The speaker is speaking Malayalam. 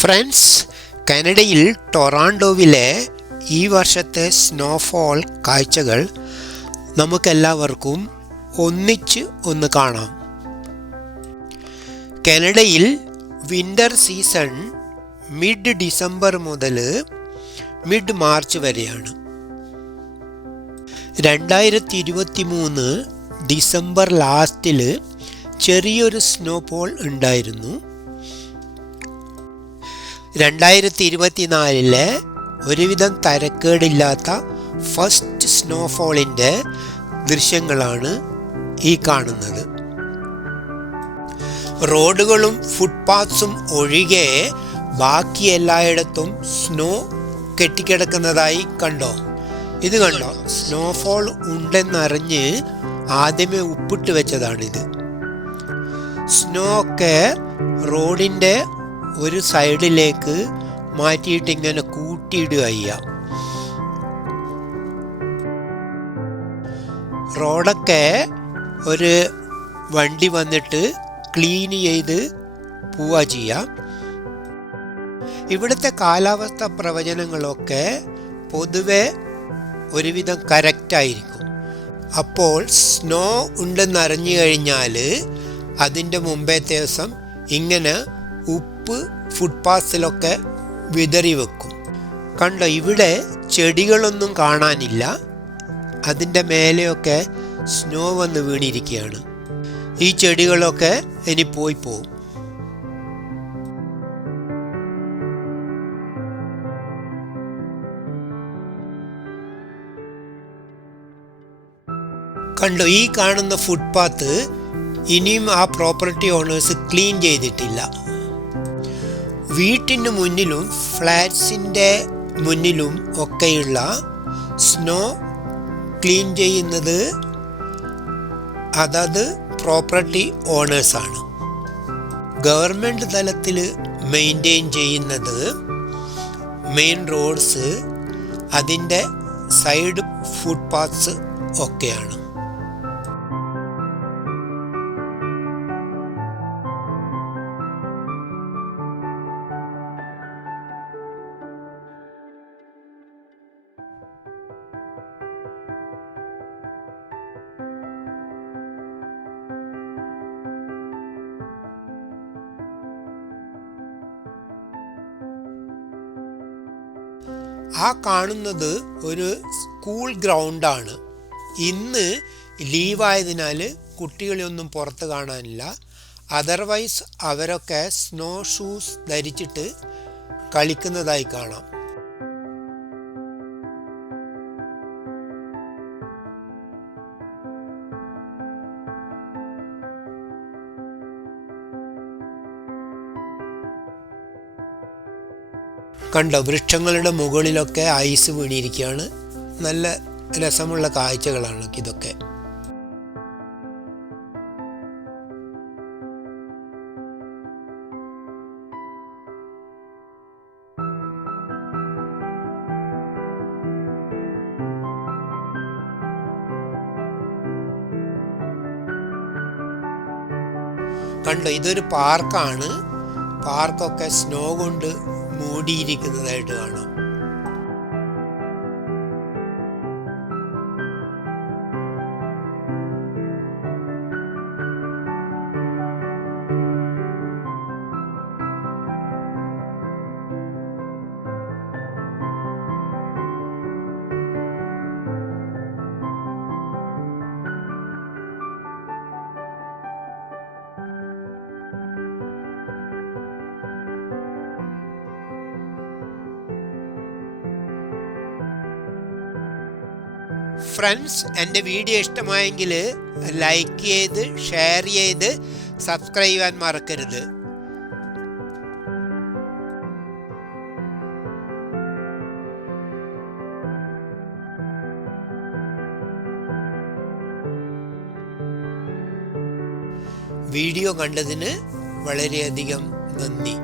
ഫ്രണ്ട്സ്, കാനഡയിൽ ടൊറാൻഡോവിലെ ഈ വർഷത്തെ സ്നോഫോൾ കാഴ്ചകൾ നമുക്കെല്ലാവർക്കും ഒന്ന് കാണാം. കാനഡയിൽ വിൻ്റർ സീസൺ മിഡ് ഡിസംബർ മുതൽ മിഡ് മാർച്ച് വരെയാണ്. 2023 ഡിസംബർ ലാസ്റ്റിൽ ചെറിയൊരു സ്നോഫോൾ ഉണ്ടായിരുന്നു. 2024 ഒരുവിധം തരക്കേടില്ലാത്ത ഫസ്റ്റ് സ്നോഫോളിൻ്റെ ദൃശ്യങ്ങളാണ് ഈ കാണുന്നത്. റോഡുകളും ഫുട്പാത്സും ഒഴികെ ബാക്കി എല്ലായിടത്തും സ്നോ കെട്ടിക്കിടക്കുന്നതായി കണ്ടോ? ഇത് കണ്ടോ? സ്നോഫോൾ ഉണ്ടെന്നറിഞ്ഞ് ആദ്യമേ ഉപ്പിട്ട് വെച്ചതാണിത്. സ്നോ ഒക്കെ റോഡിൻ്റെ ഒരു സൈഡിലേക്ക് മാറ്റിയിട്ട് ഇങ്ങനെ കൂട്ടിയിടുക. റോഡൊക്കെ ഒരു വണ്ടി വന്നിട്ട് ക്ലീൻ ചെയ്ത് പോവുക ചെയ്യാം. ഇവിടുത്തെ കാലാവസ്ഥ പ്രവചനങ്ങളൊക്കെ പൊതുവെ ഒരുവിധം കറക്റ്റായിരിക്കും. അപ്പോൾ സ്നോ ഉണ്ടെന്നറിഞ്ഞു കഴിഞ്ഞാൽ അതിൻ്റെ മുമ്പത്തെ ദിവസം ഇങ്ങനെ ഉപ്പ് ഫുട്പാത്തിലൊക്കെ വിതറി വെക്കും. കണ്ടോ, ഇവിടെ ചെടികളൊന്നും കാണാനില്ല. അതിൻ്റെ മേലെയൊക്കെ സ്നോ വന്ന് വീണിരിക്കുകയാണ്. ഈ ചെടികളൊക്കെ ഇനി പോവും. കണ്ടോ, ഈ കാണുന്ന ഫുട്പാത്ത് ഇനിയും ആ പ്രോപ്പർട്ടി ഓണേഴ്സ് ക്ലീൻ ചെയ്തിട്ടില്ല. വീട്ടിന് മുന്നിലും ഫ്ലാറ്റ്സിൻ്റെ മുന്നിലും ഒക്കെയുള്ള സ്നോ ക്ലീൻ ചെയ്യുന്നത് അതത് പ്രോപ്പർട്ടി ഓണേഴ്സാണ്. ഗവൺമെൻറ് തലത്തിൽ മെയിൻറ്റെയിൻ ചെയ്യുന്നത് മെയിൻ റോഡ്സ്, അതിൻ്റെ സൈഡ് ഫുട്പാത്ത്സ് ഒക്കെയാണ്. ആ കാണുന്നത് ഒരു സ്കൂൾ ഗ്രൗണ്ടാണ്. ഇന്ന് ലീവായതിനാൽ കുട്ടികളെയൊന്നും പുറത്ത് കാണാനില്ല. അതർവൈസ് അവരൊക്കെ സ്നോ ഷൂസ് ധരിച്ചിട്ട് കളിക്കുന്നതായി കാണാം. കണ്ടോ, വൃക്ഷങ്ങളുടെ മുകളിലൊക്കെ ഐസ് വീണിരിക്കുകയാണ്. നല്ല രസമുള്ള കാഴ്ചകളാണ് ഇതൊക്കെ. കണ്ടോ, ഇതൊരു പാർക്കാണ്. പാർക്കൊക്കെ സ്നോ കൊണ്ട് മൂടിയിരിക്കുന്നതായിട്ട് കാണാം. ഫ്രണ്ട്സ്, എൻ്റെ വീഡിയോ ഇഷ്ടമായെങ്കിൽ ലൈക്ക് ചെയ്ത് ഷെയർ ചെയ്ത് സബ്സ്ക്രൈബ് ചെയ്യാൻ മറക്കരുത്. വീഡിയോ കണ്ടതിന് വളരെയധികം നന്ദി.